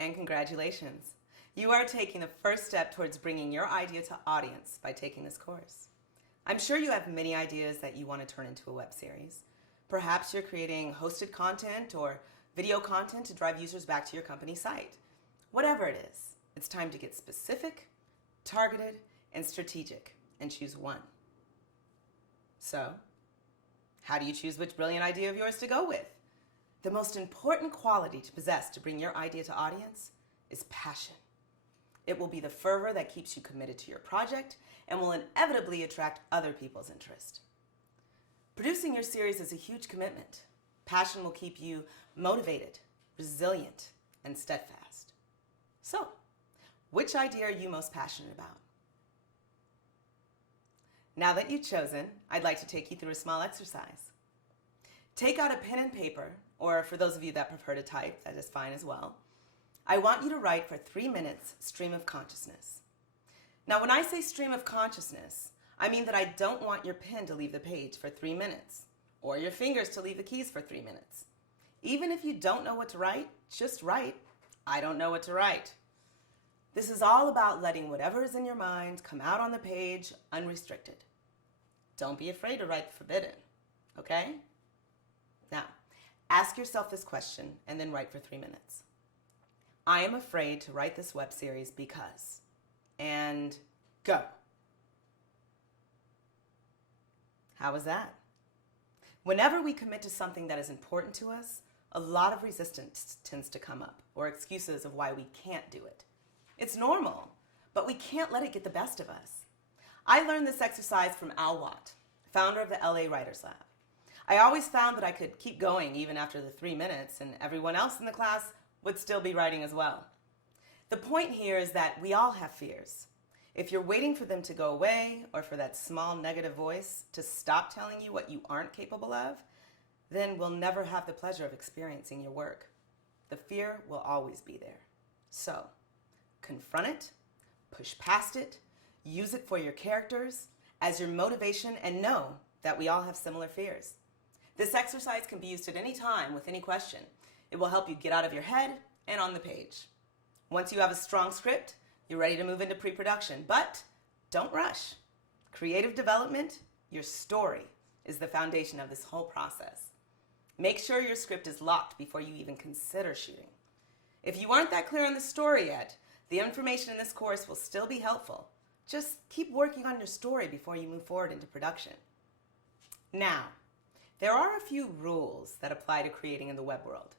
and congratulations. You are taking the first step towards bringing your idea to audience by taking this course. I'm sure you have many ideas that you want to turn into a web series. Perhaps you're creating hosted content or video content to drive users back to your company's site. Whatever it is, it's time to get specific, targeted, and strategic, and choose one. So, how do you choose which brilliant idea of yours to go with? The most important quality to possess to bring your idea to audience is passion. It will be the fervor that keeps you committed to your project and will inevitably attract other people's interest. Producing your series is a huge commitment. Passion will keep you motivated, resilient, and steadfast. So, which idea are you most passionate about? Now that you've chosen, I'd like to take you through a small exercise. Take out a pen and paper, or for those of you that prefer to type, that is fine as well. I want you to write for 3 minutes stream of consciousness. Now when I say stream of consciousness, I mean that I don't want your pen to leave the page for 3 minutes, or your fingers to leave the keys for 3 minutes. Even if you don't know what to write, just write, I don't know what to write. This is all about letting whatever is in your mind come out on the page unrestricted. Don't be afraid to write the forbidden, okay? Now, ask yourself this question and then write for 3 minutes. I am afraid to write this web series because, and go. How was that? Whenever we commit to something that is important to us, a lot of resistance tends to come up, or excuses of why we can't do it. It's normal, but we can't let it get the best of us. I learned this exercise from Al Watt, founder of the LA Writers Lab. I always found that I could keep going even after the 3 minutes, and everyone else in the class would still be writing as well. The point here is that we all have fears. If you're waiting for them to go away, or for that small negative voice to stop telling you what you aren't capable of, then we'll never have the pleasure of experiencing your work. The fear will always be there. So, confront it, push past it, use it for your characters as your motivation, and know that we all have similar fears. This exercise can be used at any time with any question. It will help you get out of your head and on the page. Once you have a strong script, you're ready to move into pre-production, but don't rush. Creative development, your story, is the foundation of this whole process. Make sure your script is locked before you even consider shooting. If you aren't that clear on the story yet, the information in this course will still be helpful. Just keep working on your story before you move forward into production. Now, there are a few rules that apply to creating in the web world.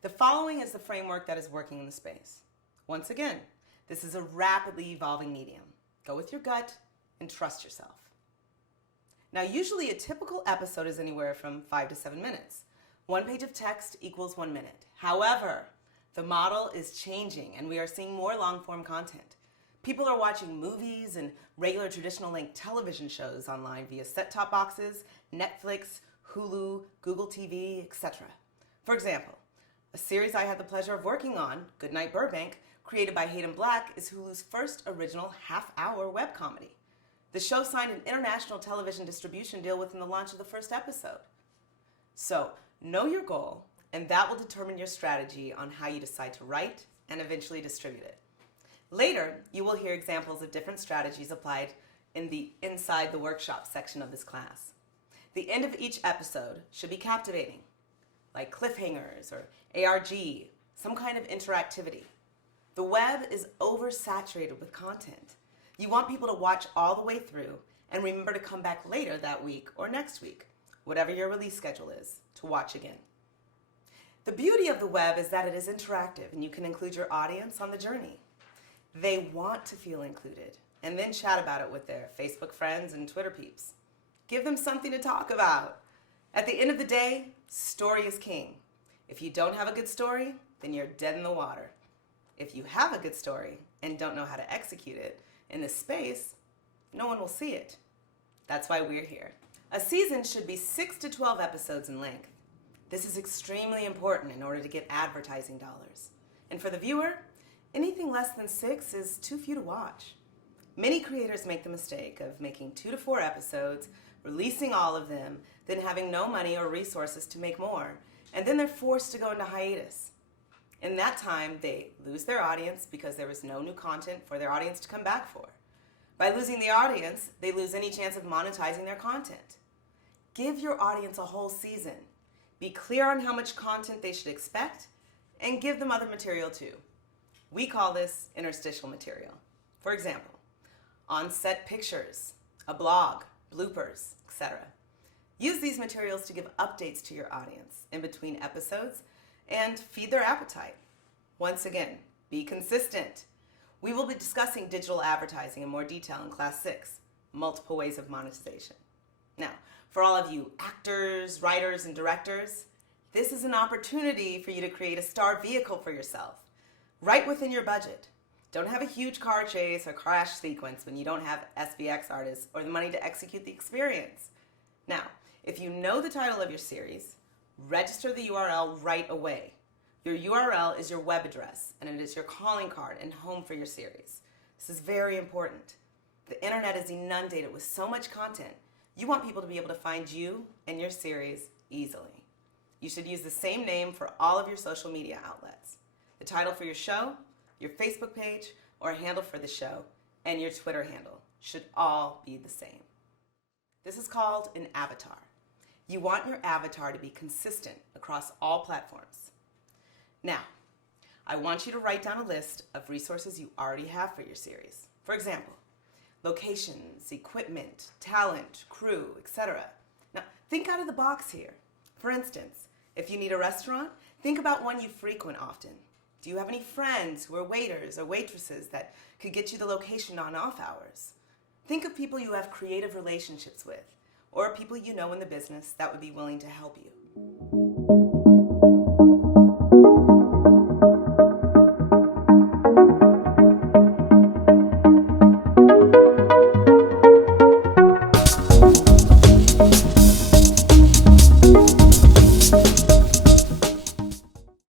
The following is the framework that is working in the space. Once again, this is a rapidly evolving medium. Go with your gut and trust yourself. Now, usually a typical episode is anywhere from 5 to 7 minutes. 1 page of text equals 1 minute. However, the model is changing and we are seeing more long-form content. People are watching movies and regular traditional length television shows online via set-top boxes, Netflix, Hulu, Google TV, etc. For example, a series I had the pleasure of working on, Goodnight Burbank, created by Hayden Black, is Hulu's first original half-hour web comedy. The show signed an international television distribution deal within the launch of the first episode. So, know your goal, and that will determine your strategy on how you decide to write and eventually distribute it. Later, you will hear examples of different strategies applied in the Inside the Workshop section of this class. The end of each episode should be captivating, like cliffhangers or ARG, some kind of interactivity. The web is oversaturated with content. You want people to watch all the way through and remember to come back later that week or next week, whatever your release schedule is, to watch again. The beauty of the web is that it is interactive and you can include your audience on the journey. They want to feel included and then chat about it with their Facebook friends and Twitter peeps. Give them something to talk about. At the end of the day, story is king. If you don't have a good story, then you're dead in the water. If you have a good story and don't know how to execute it in this space, no one will see it. That's why we're here. A season should be 6 to 12 episodes in length. This is extremely important in order to get advertising dollars. And for the viewer, anything less than 6 is too few to watch. Many creators make the mistake of making 2 to 4 episodes, releasing all of them, then having no money or resources to make more, and then they're forced to go into hiatus. In that time, they lose their audience because there was no new content for their audience to come back for. By losing the audience, they lose any chance of monetizing their content. Give your audience a whole season. Be clear on how much content they should expect, and give them other material too. We call this interstitial material. For example, on-set pictures, a blog, bloopers, etc. Use these materials to give updates to your audience in between episodes and feed their appetite. Once again, be consistent. We will be discussing digital advertising in more detail in Class 6, multiple ways of monetization. Now, for all of you actors, writers, and directors, this is an opportunity for you to create a star vehicle for yourself, right within your budget. Don't have a huge car chase or crash sequence when you don't have SVX artists or the money to execute the experience. Now, if you know the title of your series, register the URL right away. Your URL is your web address, and it is your calling card and home for your series. This is very important. The internet is inundated with so much content. You want people to be able to find you and your series easily. You should use the same name for all of your social media outlets. The title for your show, your Facebook page, or a handle for the show, and your Twitter handle should all be the same. This is called an avatar. You want your avatar to be consistent across all platforms. Now, I want you to write down a list of resources you already have for your series. For example, locations, equipment, talent, crew, etc. Now, think out of the box here. For instance, if you need a restaurant, think about one you frequent often. Do you have any friends who are waiters or waitresses that could get you the location on off hours? Think of people you have creative relationships with, or people you know in the business that would be willing to help you.